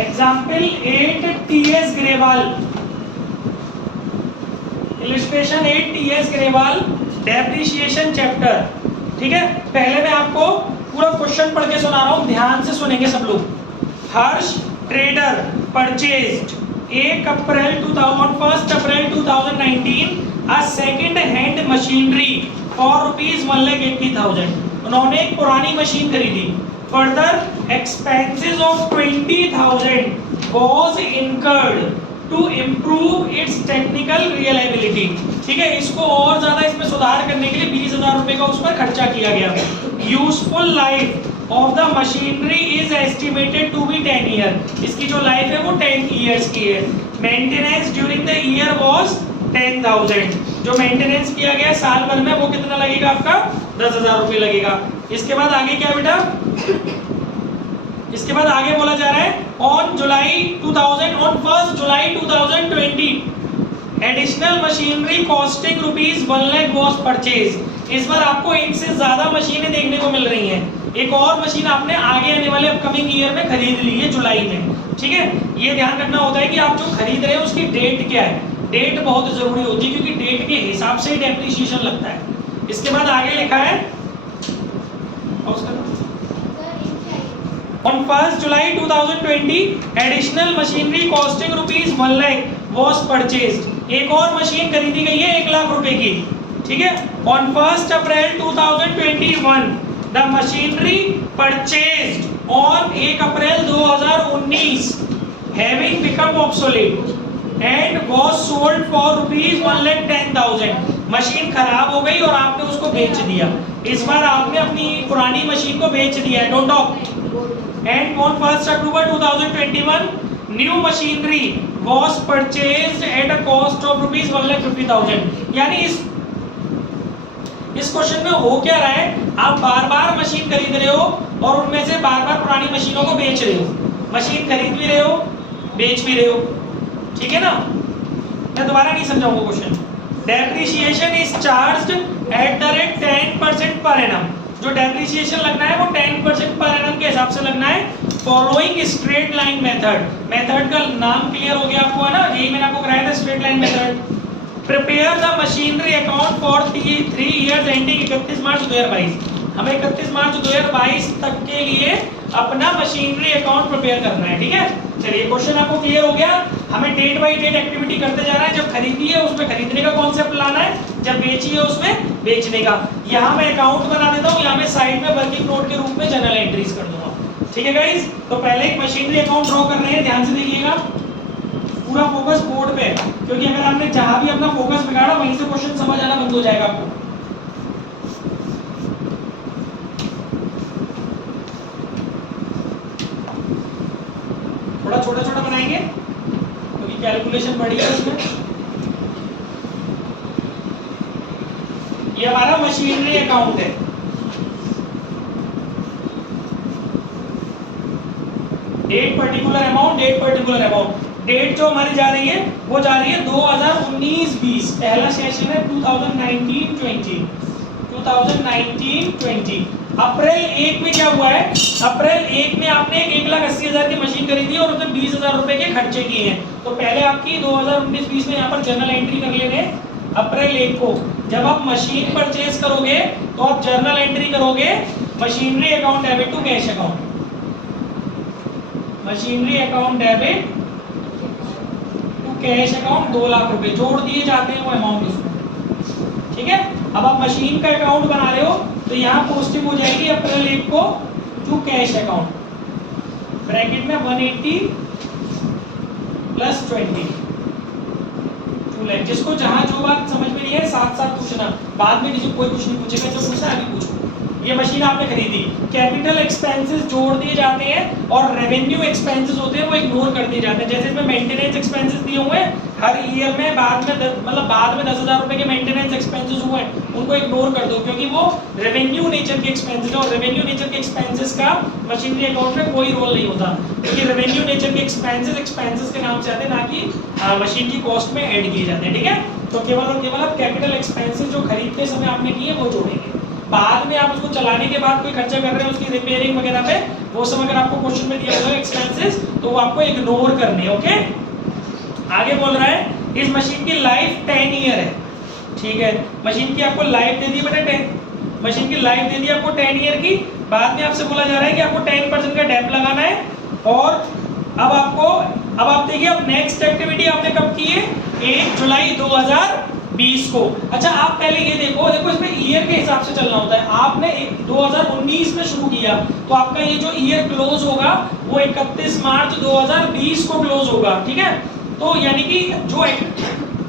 Example 8 TS Grewal, illustration 8 TS Grewal depreciation chapter. ठीक है, पहले मैं आपको पूरा क्वेश्चन पढ़ के सुना रहा हूं, ध्यान से सुनेंगे सब लोग। Harsh trader purchased 1 April 2019 a second hand machinery for ₹1,80,000। उन्होंने एक पुरानी मशीन खरीदी। Further expenses of 20,000 was incurred to improve its technical reliability। ठीक है, इसको और ज्यादा इसमें सुधार करने के लिए 20,000 रुपए का उस पर खर्चा किया गया। Useful life of the machinery is estimated to be 10 year. इसकी जो लाइफ है वो 10 ईयर्स की है। Maintenance during the year was 10,000। जो मेंटेनेंस किया गया साल भर में वो कितना लगेगा आपका? 10,000 रुपए लगेगा। इसके बाद आगे क्या बेटा? इसके बाद आगे बोला जा रहा है on 1 July 2020 additional machinery costing ₹1 lakh was purchase. इस बार आपको एक से ज्यादा मशीनें देखने को मिल रही हैं। एक और मशीन आपने आगे आने वाले अपकमिंग ईयर में खरीद ली है जुलाई में। ठीक है, ये ध्यान रखना होता है कि आप जो खरीद रहे हैं उसकी डेट क्या है। डेट बहुत जरूरी होती है क्योंकि डेट के हिसाब से डेप्रिसिएशन लगता है। इसके बाद आगे लिखा है On 1 July 2020 additional machinery costing ₹1 lakh was purchased. एक और मशीन खरीदी गई है 1 लाख रुपए की। ठीक है, On 1 April 2021 the machinery purchased on 1 April 2019 having become obsolete and was sold for ₹1,10,000। Machine खराब हो गई और आपने उसको बेच दिया। इस बार आपने अपनी पुरानी मशीन को बेच दिया है। Don't talk. And on 1 October 2021 new machinery was purchased at a cost of ₹1,50,000। यानी इस क्वेश्चन में हो क्या रहा है, आप बार-बार मशीन खरीद रहे हो और उनमें से बार-बार पुरानी मशीनों को बेच रहे हो। मशीन खरीद भी रहे हो, बेच भी रहे हो। ठीक है ना, मैं दोबारा नहीं समझाऊंगा question. Depreciation is charged at the rate 10% per annum. जो डेप्रिसिएशन लगना है वो 10% पर एनम के हिसाब से लगना है। Following straight line method. Method का नाम क्लियर हो गया आपको, है ना? यही मैंने आपको कराया था, straight line method. Prepare the machinery account for 3 years ending 31 मार्च 2022। हमें 31 मार्च 2022 तक के लिए अपना मशीनरी अकाउंट प्रिपेयर करना है। ठीक है, चलिए क्वेश्चन आपको क्लियर हो गया। हमें डेट बाय डेट एक्टिविटी करते जाना है। जब खरीदी है उसमें खरीदने का कॉन्सेप्ट लाना है, जब बेची है उसमें बेचने का। यहाँ मैं अकाउंट बना देता हूँ, यहाँ मैं साइड में वर्किंग नोट के रूप में जनरल एंट्रीज कर दूंगा। ठीक है गाइस, तो पहले एक मशीनरी अकाउंट ड्रॉ कर रहे हैं, ध्यान से देखिएगा। पूरा फोकस बोर्ड पे, क्योंकि अगर आपने जहां भी अपना फोकस बिगाड़ा वहीं से क्वेश्चन समझ आना बंद हो जाएगा आपको। थोड़ा छोटा छोटा बनाएंगे क्योंकि कैलकुलेशन बड़ी है उसमें। ये हमारा मशीनरी अकाउंट है। Date particular amount. डेट जो हमारी जा रही है वो जा रही है 2019-20। पहला सेशन है 2019-20। अप्रैल 1 में क्या हुआ है? अप्रैल 1 में आपने 1,80,000 की मशीन खरीदी और उसमें 20,000 रुपए के खर्चे किए हैं। तो पहले आपकी 2019-20 में यहाँ पर जर्नल एंट्री कर लेंगे। अप्रैल 1 को जब आप मशीन परचेज करोगे तो आप जर्नल एंट्री करोगे machinery account debit to cash account. Machinery account debit to cash account 2 lakh रुपए जोड़ दिए जाते हैं वो अमाउंट उसमें। ठीक है, अब आप मशीन का अकाउंट बना रहे हो तो यहाँ पोस्टिंग हो जाएगी अप्रैल 1 को टू कैश अकाउंट। ब्रैकेट में 180 + 20 2 लाख। जिसको जहां जो बात समझ में नहीं है साथ साथ पूछना, बाद में किसी कोई कुछ नहीं पूछेगा, जो पूछना आगे पूछो। ये मशीन आपने खरीदी, कैपिटल एक्सपेंसेस जोड़ दिए जाते हैं और रेवेन्यू एक्सपेंसेस होते हैं वो इग्नोर कर दिए जाते हैं। जैसे इसमें मेंटेनेंस एक्सपेंसेस दिए हुए हैं हर ईयर में, बाद में 10,000 रुपए के मेंटेनेंस एक्सपेंसेस हुए हैं, उनको इग्नोर कर दो क्योंकि वो रेवेन्यू नेचर के एक्सपेंसेस है और रेवेन्यू नेचर के एक्सपेंसेस का मशीनरी अकाउंट में कोई रोल नहीं होता, क्योंकि रेवेन्यू नेचर के एक्सपेंसेस के नाम से आते हैं, ना कि मशीन की कॉस्ट में ऐड किए जाते हैं। ठीक है, तो केवल और केवल आप कैपिटल एक्सपेंसेस जो खरीदते समय आपने किए वो जोड़ेंगे। बाद में आप उसको चलाने के बाद कोई खर्चा कर रहे हैं उसकी रिपेयरिंग वगैरह पे, वो सब अगर आपको क्वेश्चन में दिया हुआ है एक्सपेंसेस, तो वो आपको इग्नोर करने हैं। ओके, आगे बोल रहा है इस मशीन की लाइफ 10 ईयर है। ठीक है, मशीन की आपको लाइफ दे दी बेटा 10, मशीन की लाइफ दे दी आपको 10 ईयर की। बाद में आपसे बोला जा रहा है कि आपको 10% का डेप लगाना है। और अब आप देखिए, अब नेक्स्ट एक्टिविटी आपने कब की है? 1 जुलाई 2020 को। अच्छा, आप पहले ये देखो इसमें ईयर के हिसाब से चलना होता है। आपने 2019 में शुरू किया तो आपका ये जो ईयर क्लोज होगा वो 31 मार्च 2020 को क्लोज होगा। ठीक है, तो यानी कि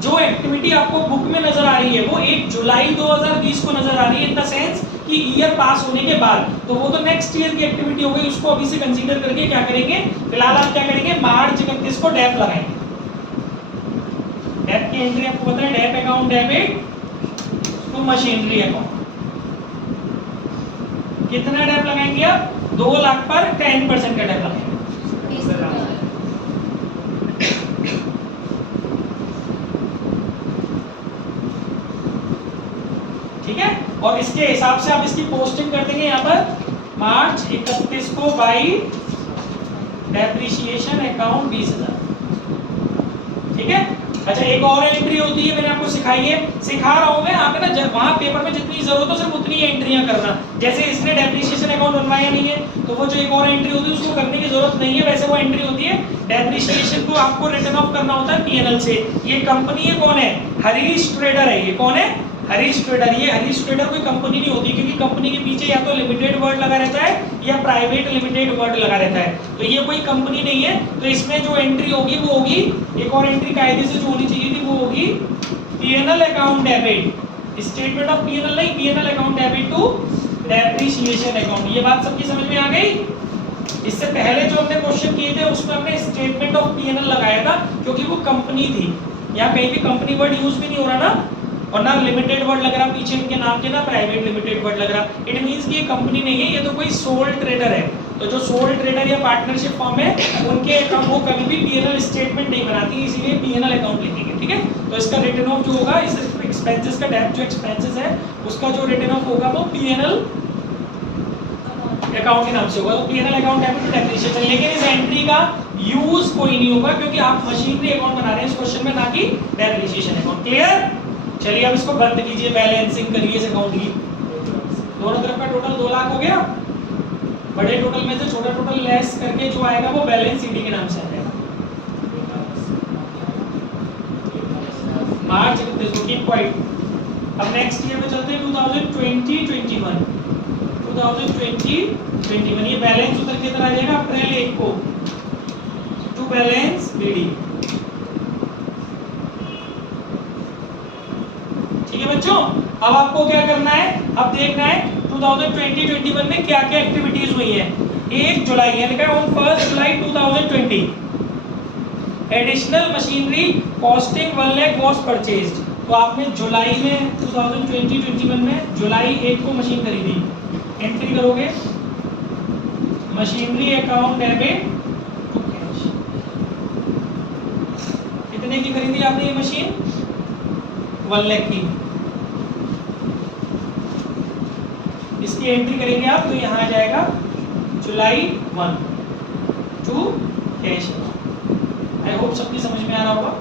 जो एक्टिविटी आपको बुक में नजर आ रही है वो 1 जुलाई 2020 को नजर आ रही है, इन द सेंस कि ईयर पास होने के बाद, तो वो तो नेक्स्ट ईयर की एक्टिविटी हो गई, उसको अभी से कंसीडर करके क्या करेंगे, फिलहाल आप क्या करेंगे, मार्च 31 को डेप लगाएंगे। डेप की एंट्री आपको पता है, dep account debit to machinery account. कितना डेप लगाएंगे आप? 2 लाख पर 10% का डेप लगाएंगे। ठीक है, और इसके हिसाब से आप इसकी पोस्टिंग कर देंगे यहाँ पर मार्च 31 को बाई डेप्रिसिएशन अकाउंट 20,000। ठीक है, अच्छा एक और एंट्री होती है, मैंने आपको सिखा रहा हूं मैं, आप है ना वहां पेपर में जितनी जरूरत हो सिर्फ उतनी एंट्रियां करना। जैसे इसने डेप्रिसिएशन अकाउंट बनवाया नहीं है तो वो जो एक और एंट्री होती है उसको करने की जरूरत नहीं है, वैसे वो एंट्री होती है। डेप्रिसिएशन को आपको रिटर्न ऑफ करना होता है पीएनएल से। ये कंपनी है, कौन है? हरीश ट्रेडर है। ये कौन है? हरीश ट्रेडर। ये हरीश ट्रेडर कोई कंपनी नहीं होती, क्योंकि कंपनी के पीछे या तो लिमिटेड वर्ड लगा रहता है या प्राइवेट लिमिटेड वर्ड लगा रहता है, तो ये कोई कंपनी नहीं है। तो इसमें जो एंट्री होगी वो होगी, एक और एंट्री कायदे से जो होनी चाहिए थी वो होगी PNL account debit, statement of PNL नहीं, PNL account debit to depreciation account. ये बात सबकी समझ में आ गई? इससे पहले जो हमने क्वेश्चन किए थे उसमें हमने स्टेटमेंट ऑफ पीएनएल लगाया था, क्योंकि वो कंपनी थी। यहाँ कहीं भी कंपनी वर्ड यूज भी नहीं हो रहा ना, और ना लिमिटेड वर्ड लग रहा पीछे इनके नाम के, ना प्राइवेट लिमिटेड वर्ड लग रहा। इट मींस कि ये कंपनी नहीं है, ये तो कोई सोल ट्रेडर है। तो जो सोल ट्रेडर या पार्टनरशिप फॉर्म है उनके अकाउंट वो कभी भी पीएनएल स्टेटमेंट नहीं बनाती, इसीलिए पीएनएल अकाउंट लिखेंगे। ठीक है, तो इसका रिटर्न ऑफ जो होगा, इस एक्सपेंसेस का डेप जो एक्सपेंसेस है उसका जो रिटर्न ऑफ होगा वो पीएनएल अकाउंट के नाम से होगा। तो PNL account debit to depreciation. लेकिन इस एंट्री का यूज कोई नहीं होगा, क्योंकि आप मशीनरी अकाउंट बना रहे हैं इस क्वेश्चन में, ना कि डेप्रिसिएशन अकाउंट। क्लियर? चलिए अब इसको बंद कीजिए, बैलेंसिंग करिए इस अकाउंट की। दोनों तरफ का टोटल 2 लाख हो गया। बड़े टोटल में से छोटा टोटल लेस करके जो आएगा वो बैलेंस सीडी के नाम से आएगा। मार्च 31 की पॉइंट। अब नेक्स्ट ईयर में चलते हैं 2020-21। 2020-21 ये बैलेंस उधर की तरह आ जाएगा अप्रैल 1 को टू बैलेंस बीडी। ठीक है बच्चों, अब आपको क्या करना है, अब देखना है 2020-21 में क्या क्या एक्टिविटीज हुई है। 1 जुलाई यानी कि on 1 July 2020 additional machinery costing 1 lakh was purchased. तो आपने जुलाई में 2020-21 में जुलाई 1 को मशीन खरीदी, एंट्री करोगे machinery account debit to cash. कितने की खरीदी आपने ये मशीन? 1 लाख की। इसकी एंट्री करेंगे आप तो यहाँ आ जाएगा जुलाई 1 टू कैश। आई होप सबकी समझ में आ रहा होगा।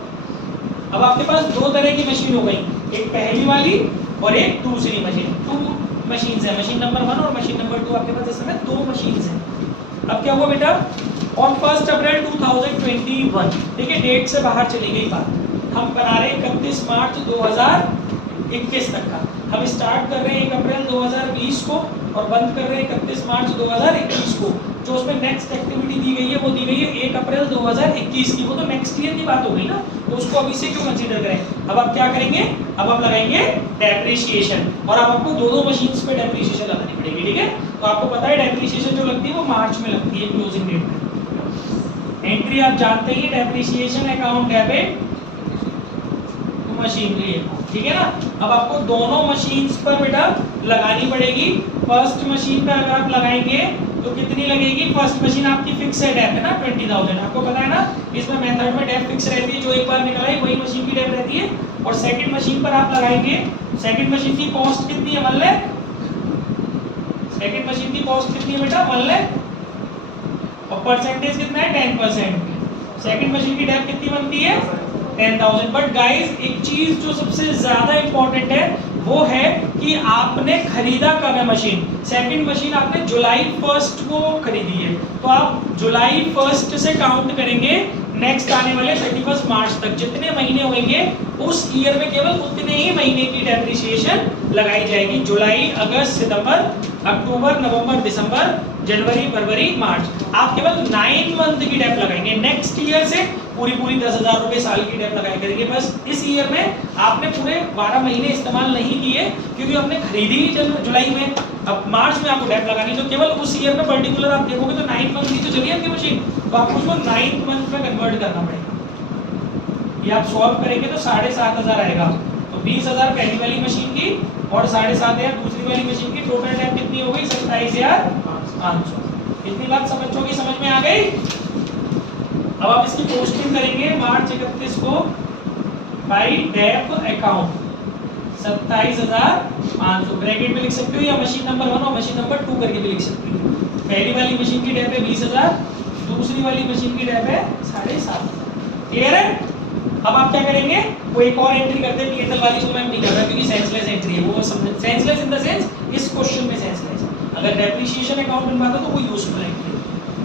अब आपके पास 2 तरह की मशीन हो गई, एक पहली वाली और एक दूसरी मशीन। 2 मशीन्स है, मशीन नंबर 1 और मशीन नंबर 2। आपके पास इस समय 2 मशीन्स हैं। अब क्या हुआ बेटा, ऑन 1 अप्रैल 2021, ठीक है, डेट से बाहर चली गई बात। हम बना रहे हैं 31 मार्च 2021 तक का। हम स्टार्ट कर रहे हैं 1 अप्रैल 2020 को और बंद कर रहे हैं 31 मार्च 2021 को। जो उसमें नेक्स्ट एक्टिविटी दी गई है वो दी गई है 1 अप्रैल 2021 की। वो तो नेक्स्ट ईयर की बात हो गई ना, तो उसको अभी से क्यों कंसीडर करें। अब आप क्या करेंगे, अब आप लगाएंगे डेप्रिसिएशन, और अब आपको 2 मशीन्स पे डेप्रिसिएशन लगानी पड़ेगी। ठीक है, तो आपको पता है डेप्रिसिएशन जो लगती है वो मार्च में लगती है क्लोजिंग डेट में। एंट्री आप जानते ही, depreciation account debit machinery account. ठीक है ना, अब आपको दोनों मशीन्स पर बेटा लगानी पड़ेगी। फर्स्ट मशीन पर अगर आप लगाएंगे तो कितनी लगेगी? फर्स्ट मशीन आपकी फिक्स है, डेप है ना 20,000, आपको पता है ना। इसमें मेथड में डेप फिक्स रहती है, जो एक बार निकल आई वही मशीन की डेप रहती है। और सेकंड मशीन पर आप लगाएंगे, सेकंड मशीन की कॉस्ट कितनी है? 1 लाख सेकंड मशीन की कॉस्ट कितनी है बेटा 1 लाख और परसेंटेज कितना है 10%। सेकंड मशीन की डेप्थ कितनी बनती है 10,000। बट गाइस एक चीज जो सबसे ज्यादा इंपॉर्टेंट है वो है कि आपने खरीदा कब है मशीन। सेकंड मशीन आपने जुलाई 1 को खरीदी है, तो आप जुलाई 1 से काउंट करेंगे नेक्स्ट आने वाले 31 मार्च तक। जितने महीने होंगे उस ईयर में केवल उतने ही महीने की डेप्रिसिएशन लगाई जाएगी। जुलाई, अगस्त, सितंबर, अक्टूबर, नवंबर, दिसंबर, जनवरी, फरवरी, मार्च। आप केवल 9 मंथ की डेप लगाएंगे। नेक्स्ट ईयर से पूरी 10,000 रुपए साल की डेप लगाया करेंगे। बस इस ईयर में आपने पूरे 12 महीने इस्तेमाल नहीं किए क्योंकि आपने खरीदी ही जुलाई में, अब मार्च में आपको डेप लगानी, तो केवल उस ईयर में पर्टिकुलर आप देखोगे तो 9 मंथ की तो चलिए आपकी मशीन, तो आपको उसको 9 मंथ में कन्वर्ट करना पड़ेगा। ये आप सॉल्व करेंगे तो 7,500 आएगा। तो 20,000 पहली वाली मशीन की और 7,500 दूसरी वाली मशीन की, टोटल डेप कितनी हो गई 27,500। इतनी बात समझो कि समझ में आ गई। अब आप इसकी पोस्टिंग करेंगे मार्च 31 को बाय डेप अकाउंट 27,500 ब्रैकेट में लिख सकते हो, या मशीन नंबर 1 और मशीन नंबर 2 करके भी लिख सकते हो। पहली वाली मशीन की डेप है 20,000, दूसरी वाली मशीन की डेप है 7,500। क्लियर है। अब आप क्या करेंगे, वो एक और एंट्री करते हैं, पीएनएल वाली को मैं नहीं कर रहा क्योंकि सेंसलेस एंट्री है वो, सेंसलेस इन द सेंस इस क्वेश्चन में सेंसलेस। अगर डेप्रिसिएशन अकाउंट बनवाता तो वो यूजफुल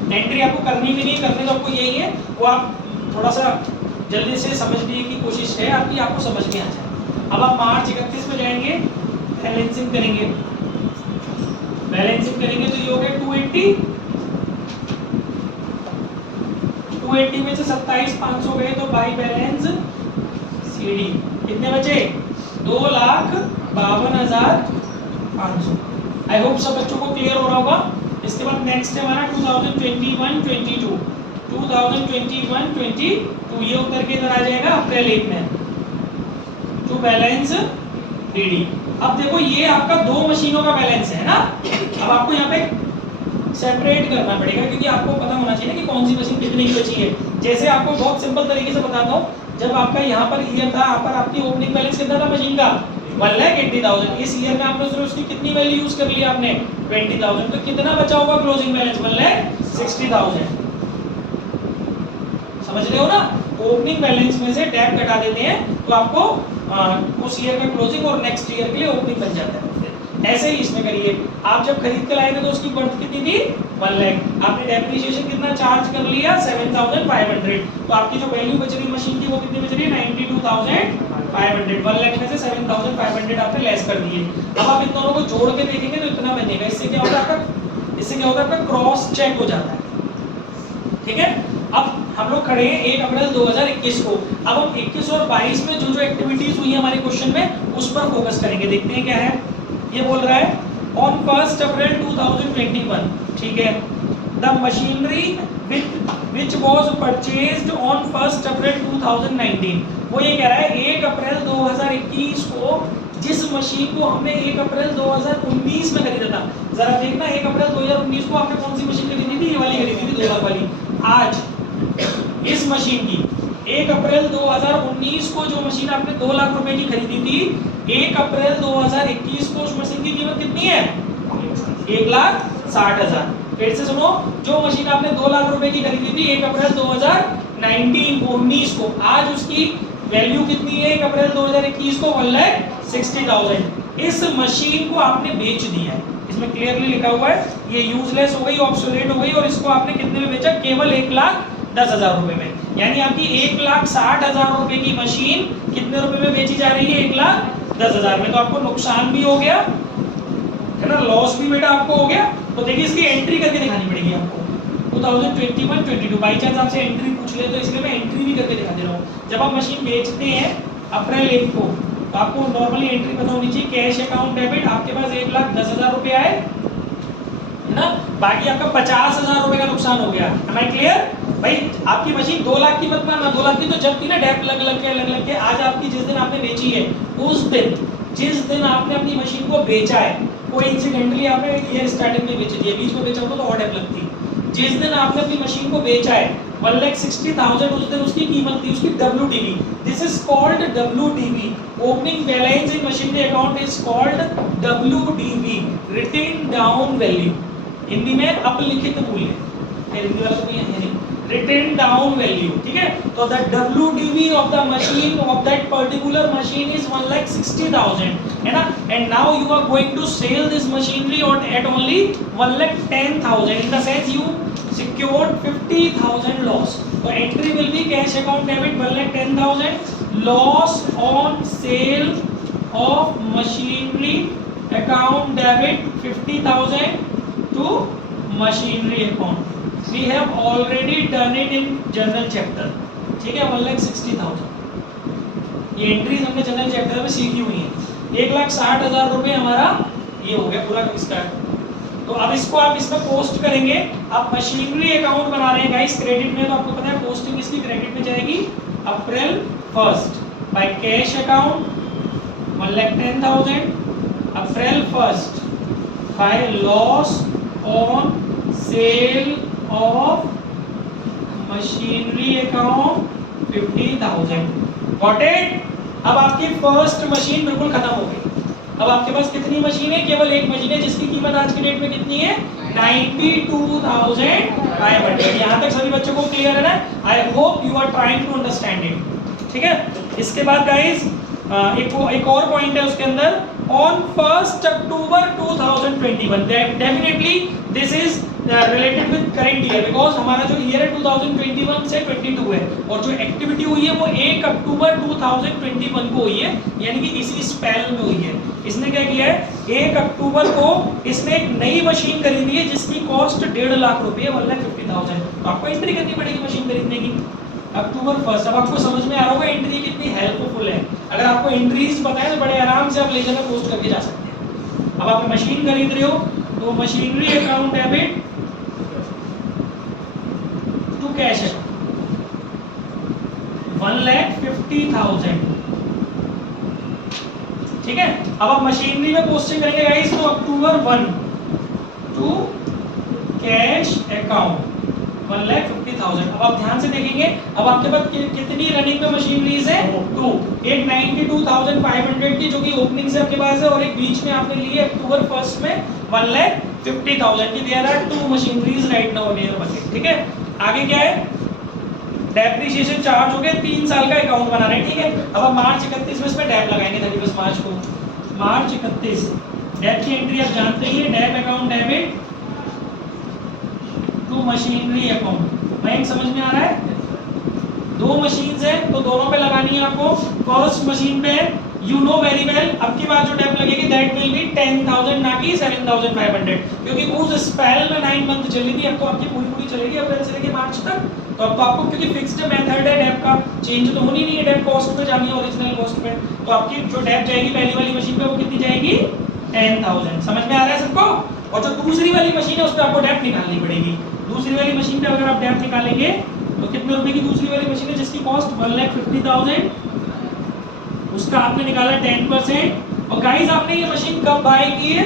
एंट्री आपको करनी भी नहीं, करने तो आपको यही है, वो आप थोड़ा सा जल्दी से समझने की कोशिश है आपकी, आपको समझ में आ जाए। अब आप मार्च 31 में जाएंगे, बैलेंसिंग करेंगे, बैलेंसिंग करेंगे तो ये हो गया 280 में से 27,500 गए तो बाई बैलेंस सीडी कितने बचे 2,52,500। आई होप सब बच्चों को क्लियर हो रहा होगा। इसके बाद नेक्स्ट है हमारा 2021-22 2021-22 ये उतर के इधर आ जाएगा अप्रैल 1 में टू बैलेंस डीडी। अब देखो ये आपका 2 मशीनों का बैलेंस है ना। अब आपको यहाँ पे सेपरेट करना पड़ेगा क्योंकि आपको पता होना चाहिए ना कि कौन सी मशीन कितने की बची है। जैसे आपको बहुत सिंपल तरीके से बताता हूँ, जब आपका यहाँ पर ईयर था, यहाँ पर आपकी ओपनिंग बैलेंस कितना था मशीन का 1,80,000। इस ईयर में आपने सिर्फ उसकी कितनी वैल्यू यूज कर ली आपने 20,000, तो कितना बचा होगा क्लोजिंग बैलेंस 1,60,000। समझ रहे हो ना। ओपनिंग बैलेंस में से डेट घटा देते हैं तो आपको उस ईयर का क्लोजिंग और नेक्स्ट ईयर के लिए ओपनिंग बन जाता है। ऐसे ही इसमें करिए, आप जब खरीद के लाए थे तो उसकी वर्थ कितनी थी 1 लाख, आपने डेप्रिसिएशन कितना चार्ज कर लिया 7,500, तो आपकी जो वैल्यू बच रही मशीन की वो कितनी बच रही है 92,500। 1 लाख में से 7,500 आपने लेस कर दिए। अब आप इन दोनों को जोड़ के देखेंगे तो इतना बनेगा। इससे क्या होता है आपका क्रॉस चेक हो जाता है। ठीक है। अब हम लोग खड़े हैं 1 अप्रैल 2021 को। अब हम 21 और 22 में जो एक्टिविटीज हुई है हमारे क्वेश्चन में उस पर फोकस करेंगे। देखते हैं क्या है। ये बोल रहा है ऑन 1 अप्रैल 2021, ठीक है, the machinery which was purchased on 1 April 2019। वो ये कह रहा है 1 अप्रैल 2021 को जिस मशीन को हमने 1 अप्रैल 2019 में खरीदा था, जरा देखना 1 अप्रैल 2019 को आपने कौन सी मशीन खरीदी थी, ये वाली खरीदी थी 2 लाख वाली। आज इस मशीन की 1 अप्रैल 2019 को जो मशीन आपने 2 लाख रुपए की खरीदी थी, 1 अप्रैल 2021 को उस मशीन की कीमत कितनी है 1,60,000। फिर से सुनो, जो मशीन आपने 2 लाख रुपए की खरीदी थी 1 अप्रैल 2019 को, आज उसकी वैल्यू कितनी है 1 अप्रैल 2021 को 1,60,000। इस मशीन को आपने बेच दिया है, इसमें क्लियरली लिखा हुआ है ये यूजलेस हो गई, ऑब्सोलेट हो गई, और इसको आपने कितने में बेचा केवल 1,10,000 रुपए में। यानी आपकी 1,60,000 रुपए की मशीन कितने रुपए में बेची जा रही है 1,10,000 में। तो आपको नुकसान भी हो गया है ना, लॉस भी बेटा आपको हो गया। तो देखिए इसकी एंट्री करके दिखानी पड़ेगी आपको 2021-22। बाई चांस आपसे एंट्री पूछ ले तो इसलिए मैं एंट्री भी करके दिखा दे रहा हूँ। जब आप मशीन बेचते हैं अप्रैल 1 को तो आपको नॉर्मली एंट्री पता होनी चाहिए कैश अकाउंट डेबिट, आपके पास 1,10,000 रुपए आए है ना, बाकी आपका 50,000 रुपए का नुकसान हो गया। एम आई क्लियर भाई। आपकी मशीन 2 लाख की मत मानना, 2 लाख की तो जब थी ना डेप लग लग के आज आपकी जिस दिन आपने बेची है उस दिन, जिस दिन आपने अपनी मशीन को बेचा है, कोई इंसिडेंटली आपने ईयर स्टार्टिंग में बेच दिया, बीच में बेचा होता तो और डेप लगती। जिस दिन आपने अपनी मशीन को बेचा है 1,60,000 उस दिन उसकी कीमत थी, उसकी WDV। This is called WDV। Opening balance in machinery account is called WDV, written down value. Hindi में अपलिखित मूल्य, हिंदी वाला तो नहीं, रिटेन डाउन वैल्यू, ठीक है। तो the WDV of the machine of that particular machine is 1,60,000, है ना। And now you are going to sell this machinery at only 1,10,000, in the sense you secured 50,000 loss. So entry will be cash account debit 1,10,000, loss on sale of machinery account debit 50,000 to machinery account. We have already done it in general chapter, ठीक है। 1,60,000 ये entries हमने general chapter में सीखी हुई है। 1,60,000 रुपए हमारा ये हो गया पूरा इसका। तो अब इसको आप इसमें पोस्ट करेंगे। आप मशीनरी अकाउंट बना रहे हैं गाइस क्रेडिट में, तो आपको पता है पोस्टिंग इसकी क्रेडिट में जाएगी अप्रैल 1 by cash account 1,10,000, April 1 by loss on sale of machinery account 50,000। Got it. अब आपकी फर्स्ट मशीन बिल्कुल खत्म हो गई। अब आपके पास कितनी मशीन है? केवल एक मशीन है जिसकी कीमत आज की डेट में कितनी है? 92,500। यहाँ तक सभी बच्चों को क्लियर है ना? I hope you are trying to understand it, ठीक है। इसके बाद गाइस एक और पॉइंट है उसके अंदर, on 1 October 2021, definitely this is related with current year, because हमारा जो ईयर है 2021 से 22 है, और जो एक्टिविटी हुई है वो 1 अक्टूबर 2021 को हुई है, यानी कि इसी स्पेल में हुई है। इसने क्या किया है? 1 अक्टूबर को इसने एक नई मशीन खरीदी है जिसकी कॉस्ट 1.5 लाख रुपए, 1,50,000। तो आपको एंट्री करनी पड़ेगी मशीन खरीदने की अक्टूबर 1। अब आपको समझ में आ रहा होगा एंट्री कितनी हेल्पफुल है। अगर आपको एंट्रीज पता है तो बड़े आराम से आप लेजर में पोस्ट करके जा सकते हैं। अब आप मशीन खरीद रहे हो तो machinery account debit to cash 1,50,000, ठीक है। अब आप मशीनरी में पोस्टिंग करेंगे गाइस, तो अक्टूबर 1 टू कैश अकाउंट 1,50,000। अब आप ध्यान से देखेंगे, अब आपके पास कितनी रनिंग में मशीनरीज है? 2। एक 92,500 की जो कि ओपनिंग से आपके पास है, और एक बीच में आपने ली है अक्टूबर 1 में 1,50,000 की। There are 2 machineries right now in your bucket, ठीक है। आगे क्या है? डेप्रिसिएशन चार्ज हो गया, 3 साल का अकाउंट बना रहे हैं, ठीक है। अब आप मार्च 31 में इसमें डैप लगाएंगे, 31 मार्च को। मार्च 31 डैप की एंट्री आप जानते ही है, dep account debit to machinery account. मैं समझ में आ रहा है? 2 मशीन्स है तो दोनों पे लगानी है आपको। फर्स्ट मशीन पे यू नो वेरी वेल, अब की बार जो डेप लगेगी दैट विल बी 10,000 ना कि 7,500, क्योंकि उस स्पेल में 9 मंथ चली थी। अब तो आपकी पूरी चलेगी अप्रैल से लेकर मार्च तक। तो अब तो आपको, क्योंकि फिक्स्ड मेथड है डेप का, चेंज तो होनी नहीं है, डेप कॉस्ट पे जानी है ओरिजिनल कॉस्ट पे। तो आपकी जो डेप जाएगी पहली वाली मशीन पे वो कितनी जाएगी? 10,000। समझ में आ रहा है सबको? और जो दूसरी वाली मशीन है उस पे आपको डेप निकालनी पड़ेगी। दूसरी वाली मशीन पे अगर आप डेप निकालेंगे तो कितने रुपए की दूसरी वाली मशीन है जिसकी कॉस्ट 1,50,000, उसका आपने निकाला 10%। और गाइस आपने ये मशीन कब बाय की है?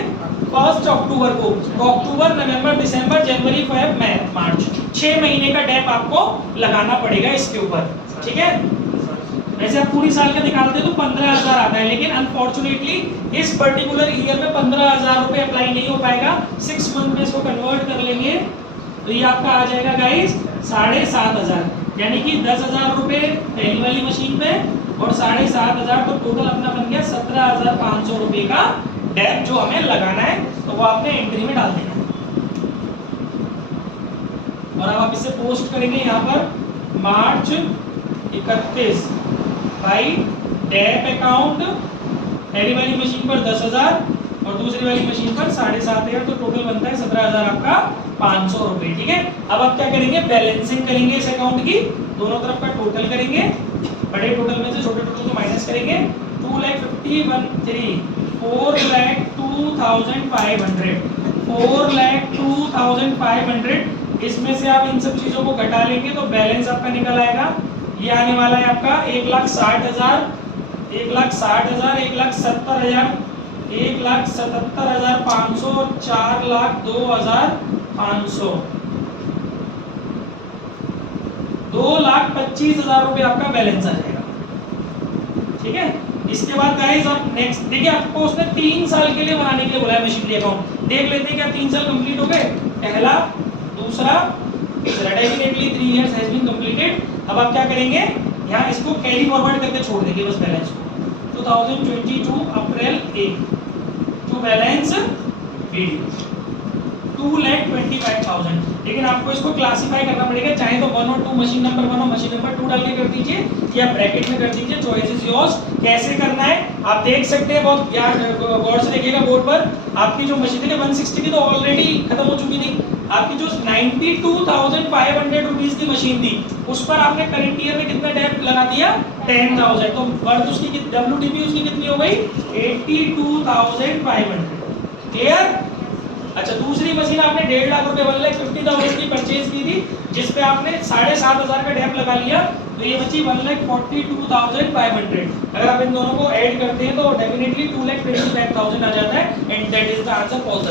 1 अक्टूबर को। तो अक्टूबर, नवंबर, दिसंबर, जनवरी, फरवरी, मार्च, 6 महीने का डेप आपको लगाना पड़ेगा इसके ऊपर, ठीक है। वैसे आप पूरी साल का निकालते तो 15,000 आता है, लेकिन अनफॉर्चुनेटली इस पर्टिकुलर ईयर में 15,000 रुपए अप्लाई नहीं हो पाएगा। 6 मंथ में इसको कन्वर्ट कर लेंगे तो ये आपका आ जाएगा गाइस 7,500, यानी कि 10,000 रुपए पहली वाली मशीन पे और 7,500, तो टोटल अपना बन गया 17,500 रुपए का डेप जो हमें लगाना है। तो वो आपने एंट्री में डाल देना है, और अब आप इसे पोस्ट करेंगे यहाँ पर मार्च 31 बाई डेप अकाउंट, पहली वाली मशीन पर 10,000 और दूसरी वाली मशीन पर 7,500, तो टोटल बनता है 17,000 आपका 500 रुपए, ठीक है। अब आप क्या करेंगे? बैलेंसिंग करेंगे इस अकाउंट की, दोनों तरफ का टोटल करेंगे, बड़े टोटल में से छोटे टोटल को माइनस करेंगे। 2,50,13 4,02,500 4,02,500, इसमें से आप इन सब चीजों को घटा लेंगे तो बैलेंस आपका निकल आएगा। ये आने वाला है आपका 1,60,000, 1,60,000, 1,70,000, 1,77,500, 4,02,500, 25,000 रुपये आपका बैलेंस आ जाएगा। ठीक है, इसके बाद गाइस आप नेक्स्ट देखिए, आपको उसने 3 साल के लिए बनाने के लिए बोला है मशीनरी अकाउंट। देख लेते हैं क्या 3 साल कंप्लीट हो गए, पहला, दूसरा, तीसरा, definitely 3 years has been completed. अब आप क्या करेंगे, यहाँ इसको कैरी फॉरवर्ड करके छोड़ देंगे बस बैलेंस को। 2022 अप्रैल 1 टू बैलेंस वीडियो 2,25,000। लेकिन आपको इसको क्लासिफाई करना पड़ेगा, चाहे तो 1 और 2 मशीन नंबर 1 और मशीन नंबर 2 डाल के कर दीजिए या ब्रैकेट में कर दीजिए, चॉइस इज योर्स। कैसे करना है आप देख सकते हैं, बहुत यार गौर से देखिएगा बोर्ड पर। आपकी जो मशीन है 160 की तो ऑलरेडी खत्म हो चुकी थी। आपकी जो 92,500 रुपीस की मशीन थी उस पर आपने करंट ईयर में कितना डेप्थ लगा दिया, 10,000। तो वर्थ उसकी WDP उसकी कितनी हो गई, 82,500। क्लियर। अच्छा, दूसरी मशीन आपने 1.5 लाख रुपए 1,50,000 की परचेज की थी, जिस पे आपने 7,500 का डेप लगा लिया, तो ये बची 1,42,500। अगर आप इन दोनों को ऐड करते हैं तो डेफिनेटली 2,25,000 आ जाता है। And that is the answer for the